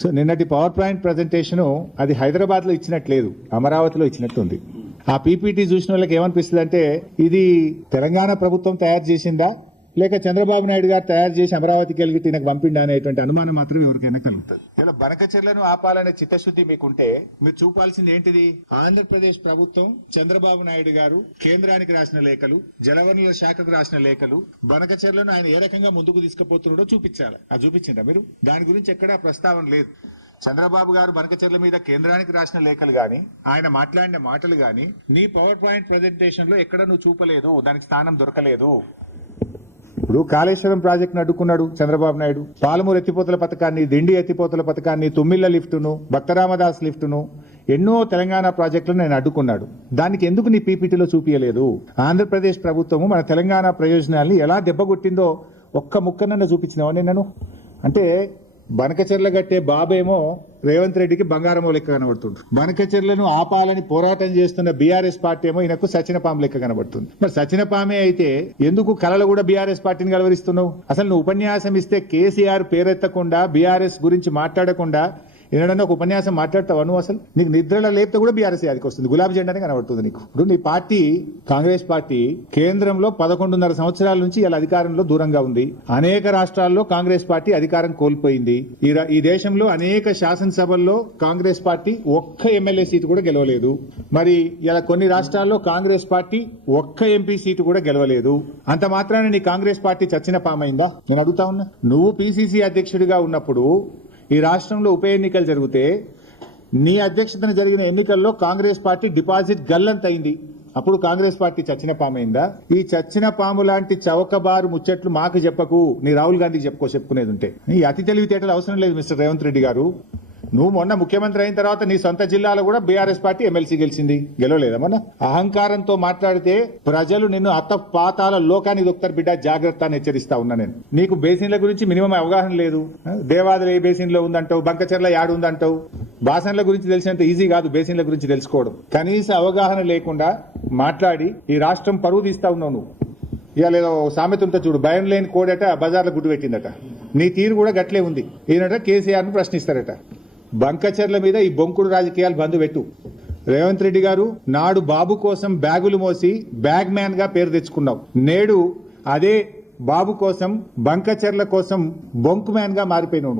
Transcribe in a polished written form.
So నిన్నటి power point presentation అది హైదరాబాద్లో ఇచ్చినట్లేదు, అమరావతిలో ఇచ్చినట్టుంది. ఆ పీపీటీ చూసిన వాళ్ళకి ఏమనిపిస్తుంది అంటే ఇది తెలంగాణ ప్రభుత్వం తయారు చేసిందా లేక చంద్రబాబు నాయుడు గారు తయారు చేసి అమరావతికి వెళ్ళి ఈయనకు పంపిండా అనేటువంటి అనుమానం మాత్రం ఎవరికైనా కలుగుతుంది. ఇలా బనకచెర్లను ఆపాలనే చిత్తశుద్ధి మీకుంటే మీరు చూపాల్సింది ఏంటిది? ఆంధ్రప్రదేశ్ ప్రభుత్వం, చంద్రబాబు నాయుడు గారు కేంద్రానికి రాసిన లేఖలు, జలవనరుల శాఖకు రాసిన లేఖలు, బనకచెర్లను ఆయన ఏ రకంగా ముందుకు తీసుకుపోతున్నాడో చూపించాలి. అది చూపించిందా మీరు? దాని గురించి ఎక్కడా ప్రస్తావన లేదు. చంద్రబాబు గారు బనకచెర్ల మీద కేంద్రానికి రాసిన లేఖలు గాని, ఆయన మాట్లాడిన మాటలు గాని నీ పవర్ పాయింట్ ప్రజెంటేషన్ లో ఎక్కడ నువ్వు చూపలేదు, దానికి స్థానం దొరకలేదు. ఇప్పుడు కాళేశ్వరం ప్రాజెక్టును అడ్డుకున్నాడు చంద్రబాబు నాయుడు, పాలమూరు ఎత్తిపోతల పథకాన్ని, దిండి ఎత్తిపోతల పథకాన్ని, తుమ్మిళ్ల లిఫ్టును, భక్తరామదాస్ లిఫ్టును, ఎన్నో తెలంగాణ ప్రాజెక్టులను నేను అడ్డుకున్నాడు. దానికి ఎందుకు నీ పీపీటీలో చూపించలేదు? ఆంధ్రప్రదేశ్ ప్రభుత్వము మన తెలంగాణ ప్రయోజనాల్ని ఎలా దెబ్బకొట్టిందో ఒక్క ముక్కనన్న చూపించినావా నేను? అంటే బనకచెర్ల గట్టే బాబేమో రేవంత్ రెడ్డికి బంగారమో లెక్క కనబడుతుంది. బనకచెర్లను ఆపాలని పోరాటం చేస్తున్న బీఆర్ఎస్ పార్టీ ఏమో ఈయనకు సచినపాము లెక్క కనబడుతుంది. మరి సచినపామే అయితే ఎందుకు కళలు కూడా బీఆర్ఎస్ పార్టీని కలవరిస్తున్నావు? అసలు నువ్వు ఉపన్యాసం ఇస్తే కేసీఆర్ పేరెత్తకుండా, బీఆర్ఎస్ గురించి మాట్లాడకుండా ఏదైనా ఒక ఉపన్యాసం మాట్లాడతావా నువ్వు? అసలు నీకు నిద్రలో లేపితే కూడా బీఆర్ఎస్ యాదికి వస్తుంది, గులాబీ జెండానే కనబడుతుంది నీకు. ఇప్పుడు నీ పార్టీ, కాంగ్రెస్ పార్టీ కేంద్రంలో 11.5 సంవత్సరాల నుంచి ఇలా అధికారంలో దూరంగా ఉంది. అనేక రాష్ట్రాల్లో కాంగ్రెస్ పార్టీ అధికారం కోల్పోయింది. ఈ దేశంలో అనేక శాసనసభల్లో కాంగ్రెస్ పార్టీ ఒక్క ఎమ్మెల్యే సీటు కూడా గెలవలేదు. మరి ఇలా కొన్ని రాష్ట్రాల్లో కాంగ్రెస్ పార్టీ ఒక్క ఎంపీ సీటు కూడా గెలవలేదు. అంత మాత్రాన నీ కాంగ్రెస్ పార్టీ చచ్చిన పామైందా? నేను అడుగుతా ఉన్నా. నువ్వు పిసిసి అధ్యక్షుడిగా ఉన్నప్పుడు ఈ రాష్ట్రంలో ఉప ఎన్నికలు జరిగితే నీ అధ్యక్షతన జరిగిన ఎన్నికల్లో కాంగ్రెస్ పార్టీ డిపాజిట్ గల్లంతైంది. అప్పుడు కాంగ్రెస్ పార్టీ చచ్చిన పామైందా? ఈ చచ్చిన పాము లాంటి చౌకబారు ముచ్చట్లు మాకు చెప్పకు, నీ రాహుల్ గాంధీకి చెప్పుకునేది ఉంటే. ఈ అతి తెలివితేటలు అవసరం లేదు మిస్టర్ రేవంత్ రెడ్డి గారు. నువ్వు మొన్న ముఖ్యమంత్రి అయిన తర్వాత నీ సొంత జిల్లాలో కూడా బీఆర్ఎస్ పార్టీ ఎమ్మెల్సీ గెలిచింది, గెలవలేదా మొన్న? అహంకారంతో మాట్లాడితే ప్రజలు నిన్ను అత్త పాతాల లోకాన్ని దొక్కుతారు బిడ్డ, జాగ్రత్త అని హెచ్చరిస్తా ఉన్నా నేను. నీకు బేసిన్ల గురించి మినిమం అవగాహన లేదు. దేవాదులు ఏ బేసిన్ లో ఉందంటావు, బంకచెర్ల యాడు ఉందంటావు. బాసన్ల గురించి తెలిసినంత ఈజీ కాదు బేసిన్ల గురించి తెలుసుకోవడం. కనీస అవగాహన లేకుండా మాట్లాడి ఈ రాష్ట్రం పరువు తీస్తా ఉన్నావు నువ్వు. ఇవాళ ఏదో సామెత ఉంటే చూడు, భయం లేని కోడట బజార్లో గుడ్డు పెట్టిందట. నీ తీరు కూడా గట్లే ఉంది. ఈయనట కేసీఆర్ను ప్రశ్నిస్తారట. బంకచెర్ల మీద ఈ బొంకుడు రాజకీయాలు బంధు పెట్టు. రేవంత్ రెడ్డి గారు, నాడు బాబు కోసం బ్యాగులు మోసి బ్యాగ్ మ్యాన్ గా పేరు తెచ్చుకున్నావు. నేడు అదే బాబు కోసం, బంకచెర్ల కోసం బొంకు మ్యాన్ గా మారిపోయినావు.